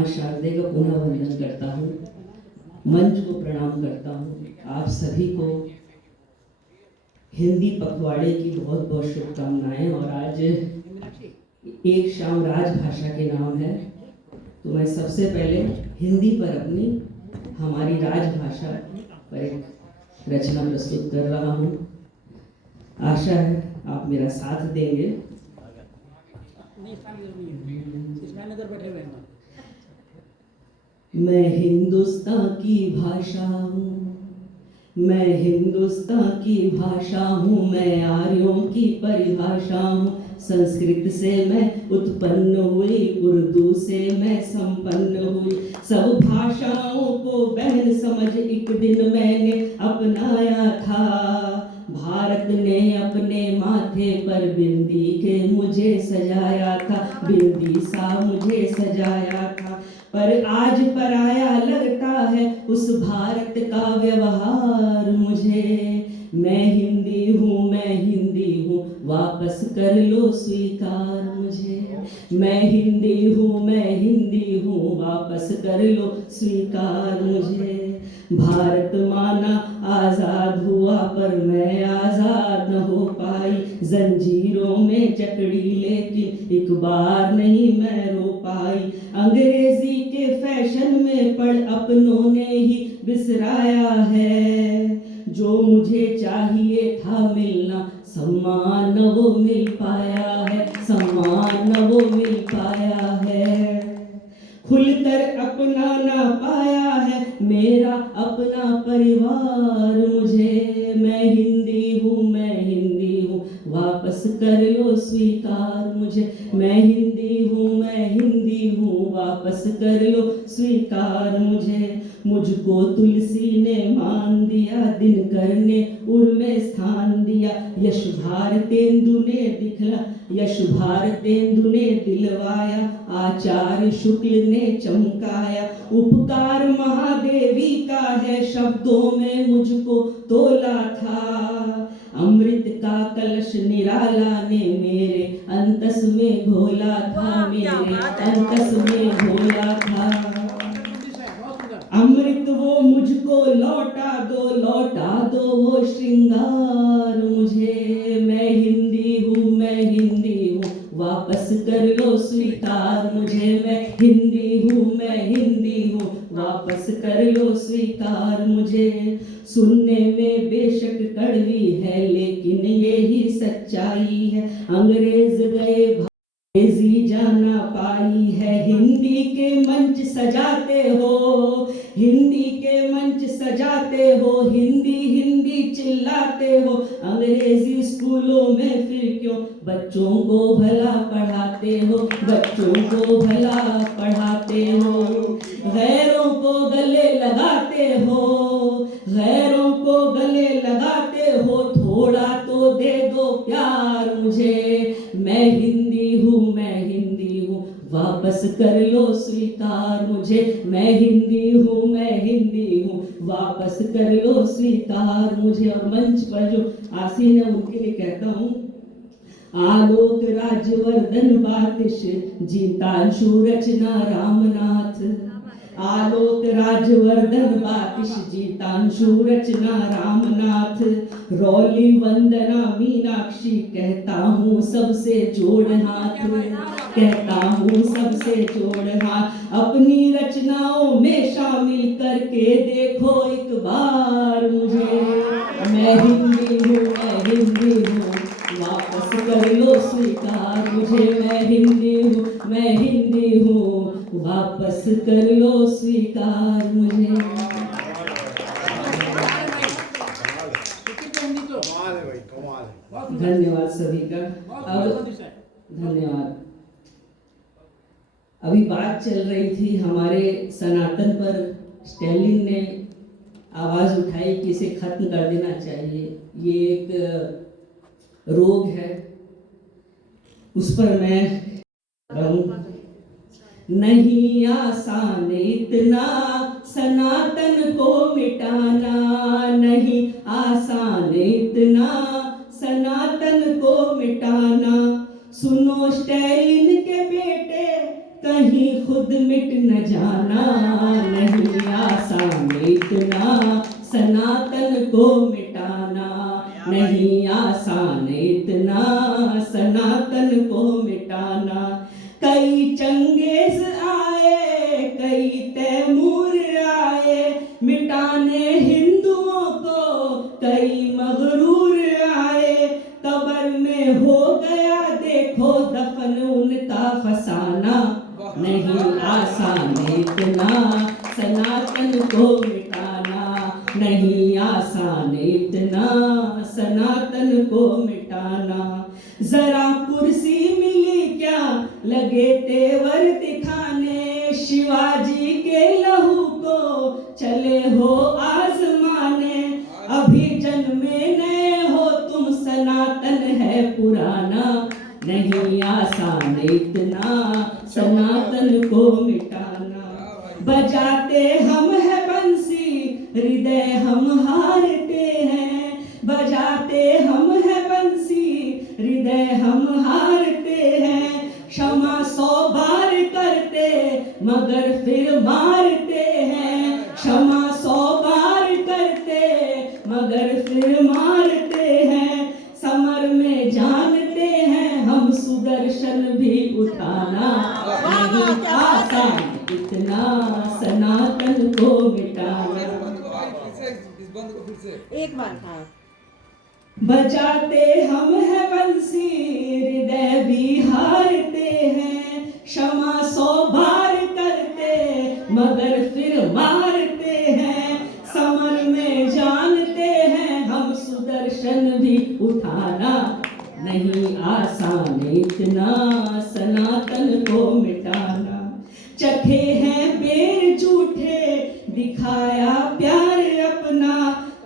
माँ शारदे का पुनः वंदन करता हूँ, मंच को प्रणाम करता हूँ। आप सभी को हिंदी पखवाड़े की बहुत बहुत शुभकामनाएं। और आज एक शाम राजभाषा के नाम है, तो मैं सबसे पहले हिंदी पर अपनी हमारी राजभाषा पर एक रचना प्रस्तुत कर रहा हूँ। आशा है आप मेरा साथ देंगे। मैं हिंदुस्तान की भाषा हूँ, मैं हिंदुस्तान की भाषा हूँ, मैं आर्यों की परिभाषा हूँ। संस्कृत से मैं उत्पन्न हुई, उर्दू से मैं संपन्न हुई। सब भाषाओं को बहन समझ एक दिन मैंने अपनाया था। भारत ने अपने माथे पर बिंदी के मुझे सजाया था, बिंदी सा मुझे सजाया था। पर आज पराया लगता है उस भारत का व्यवहार मुझे। मैं हिंदी हूँ, मैं हिंदी हूँ, वापस कर लो स्वीकार मुझे। मैं हिंदी हूँ, मैं हिंदी हूँ, वापस कर लो स्वीकार मुझे। भारत माना आजाद हुआ पर मैं आजाद न हो पाई। जंजीरों में जकड़ी लेकिन एक बार नहीं मैं रो पाई। अंग्रेजी के फैशन में पड़ अपनों ने ही बिसराया है। जो मुझे चाहिए था मिलना, सम्मान न वो मिल पाया है, सम्मान न वो मिल पाया है। खुलकर अपना ना पाया है मेरा अपना परिवार मुझे। मैं हिंदी हूँ, मैं हिंदी हूँ, वापस कर लो स्वीकार मुझे। मैं हिंदी हूँ, मैं हिंदी हूँ, वापस कर लो स्वीकार मुझे। मुझको तुलसी ने मान दिया, दिनकर ने उर में स्थान दिया। यश भारतेंदु ने दिखला, यश भारतेंदु ने दिलवाया। आचार्य शुक्ल ने चमकाया। उपकार महादेवी का है, शब्दों में मुझको तोला था। अमृत का कलश निराला ने मेरे अंतस में घोला था, मेरे अंतस में घोला था। अमृत वो मुझको लौटा दो वो श्रृंगार मुझे। मैं हिंदी हूँ, मैं हिंदी हूँ, वापस कर लो स्वीकार मुझे। मैं हिंदी हूँ, मैं हिंदी हूँ, वापस कर लो स्वीकार मुझे। सुनने में बेशक कड़वी है लेकिन यही सच्चाई है। अंग्रेज गए अंग्रेजी जाना पाई है। हिंदी के मंच सजाते हो, हिंदी के मंच सजाते हो, हिंदी हिंदी चिल्लाते हो। अंग्रेजी स्कूलों में फिर क्यों बच्चों को भला पढ़ाते हो, बच्चों को भला पढ़ाते हो। गैरों को गले लगाते हो, गैरों को गले लगाते हो। थोड़ा तो दे दो प्यार मुझे। मैं हिंदी हूँ, मैं हिंदी हूँ, वापस कर लो स्वीकार मुझे। मैं हिंदी हूँ, मैं हिंदी हूँ, वापस कर लो स्वीकार मुझे। और मंच पर जो आसीन है उनके लिए कहता हूँ। आलोक राजवर्धन बातिश जीतांशु रचना रामनाथ। आलोक राजवर्धन बातिश जीतांशु रचना रामनाथ। रौली वंदना मीनाक्षी कहता हूँ सबसे जोड़ हाथ, कहता हूँ सबसे जोड़ हाथ। अपनी रचनाओं में शामिल करके देखो एक बार मुझे। मैं हिंदी हूँ, मैं हिंदी हूँ, वापस कर लो स्वीकार मुझे। मैं हिंदी हूँ, मैं हिंदी हूँ, वापस कर लो स्वीकार मुझे। धन्यवाद सभी का। अब धन्यवाद। अभी बात चल रही थी हमारे सनातन पर, स्टैलिन ने आवाज उठाई कि इसे खत्म कर देना चाहिए, ये एक रोग है। उस पर मैं नहीं आसान इतना सनातन को मिटाना, नहीं आसान इतना सनातन को मिटाना। सुनो स्टैलिन के बेटे, कहीं खुद मिट न जाना, नहीं आसान इतना सनातन को मिटाना, नहीं आसान इतना सनातन को मिटाना। कई चंगेज आए, कई तैमूर आए, मिटाने हिंदुओं को कई मगरूर आए, कब्र में हो गया देखो दफन उनका फसाना, नहीं आसान इतना सनातन को मिटाना, नहीं आसान इतना सनातन को मिटाना। जरा कुर्सी मिली क्या लगे तेवर दिखाने, शिवाजी के लहू को चले हो आजमाने, अभी जन्मे नए हो तुम सनातन है पुराना, नहीं आसान इतना सनातन को मिटाना। बजाते हम है बंसी हृदय हम हारते हैं, बजाते हम है बंसी हृदय हम हारते हैं, क्षमा 100 बार करते मगर फिर मारते हैं, क्षमा 100 बार करते मगर फिर मारते हैं, समर में जानते हैं हम सुदर्शन भी उठाना, नहीं आसान इतना सनातन को मिटाना। एक बार था। बजाते हम है बंसी हृदय भी हारते हैं, क्षमा 100 बार करते मगर फिर मारते हैं, समर में जानते हैं हम सुदर्शन भी उठाना, नहीं आसान इतना सनातन को मिटाना। चखे हैं बेर झूठे दिखाया प्यार अपना,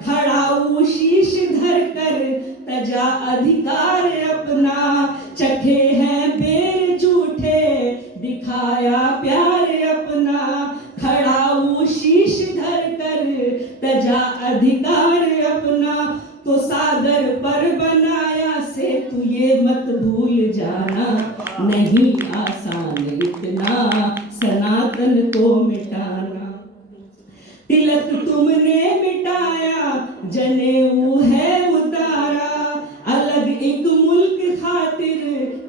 खड़ाऊ शीश धर कर तजा अधिकार अपना, चखे हैं बेर झूठे दिखाया प्यार अपना, खड़ाऊ शीश धर कर तजा अधिकार अपना, तो सागर पर बनाया से तू ये मत भूल जाना, नहीं आसान इतना सनातन को मिटाना। तिलक तुमने मिटाया जनेऊ है उतारा, अलग एक मुल्क खातिर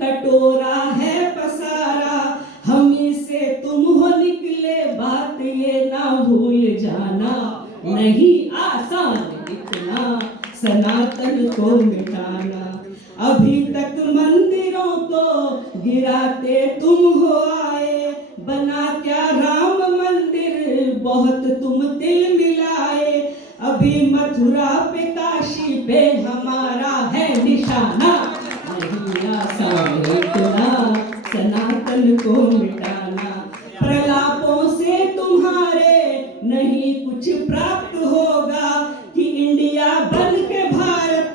कटोरा है पसारा, हमी से तुम हो निकले बात ये ना भूल जाना, नहीं आसान इतना सनातन को मिटाना। अभी तक मंदिरों को गिराते तुम हो आए, बना क्या राम मंदिर बहुत तुम दिल मिलाए, अभी मथुरा पे काशी पे हमारा है निशाना, नहीं आसान इतना सनातन को मिटाना। प्रलापों से तुम्हारे नहीं कुछ प्राप्त होगा, कि इंडिया बन के भारत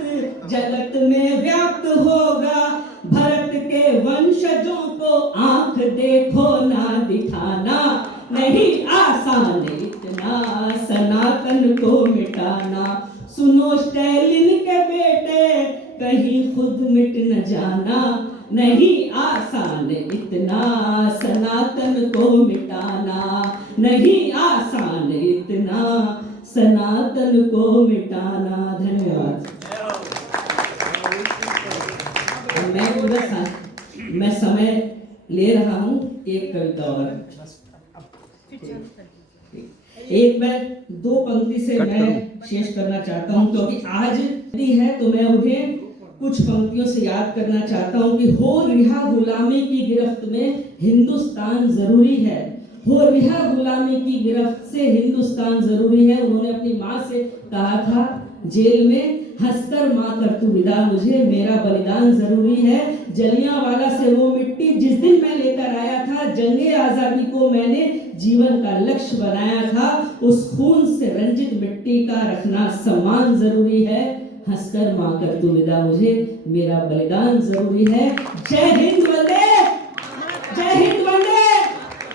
जगत में व्याप्त होगा, भरत के वंशजों को आंख देखो ना दिखाना, नहीं आसान इतना सनातन को मिटाना। सुनो स्टालिन के बेटे कहीं खुद मिट न जाना, नहीं आसान इतना सनातन को मिटाना, नहीं आसान इतना सनातन को मिटाना। धन्यवाद। मैं समय ले रहा हूँ, एक कविता और एक मैं 2 पंक्ति से मैं शेष करना चाहता हूँ, क्योंकि आज है तो मैं उन्हें कुछ पंक्तियों से याद करना चाहता हूँ कि हो रिहा गुलामी की गिरफ्त में हिंदुस्तान जरूरी है, हो रिहा गुलामी की गिरफ्त से हिंदुस्तान जरूरी है। उन्होंने अपनी माँ से कहा था जेल में, हंसकर माँ कर तू विदा मुझे, मेरा बलिदान जरूरी है। जलियांवाला से वो मिट्टी जिस दिन मैं लेकर आया था, जंगे आजादी को मैंने जीवन का लक्ष्य बनाया था, उस खून से रंजित मिट्टी का रखना सम्मान जरूरी है। हंसकर माँ कर तू विदा मुझे, मेरा बलिदान जरूरी है। जय हिंद वंदे, जय हिंद वंदे,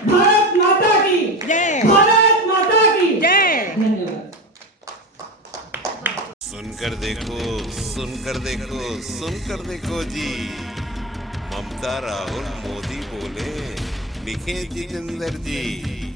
भारत माता की जय, भारत माता की जय। धन्यवाद। सुनकर देखो, सुनकर देखो, सुनकर देखो जी, ममता राहुल मोदी बोले लिखे जितेंद्र जी।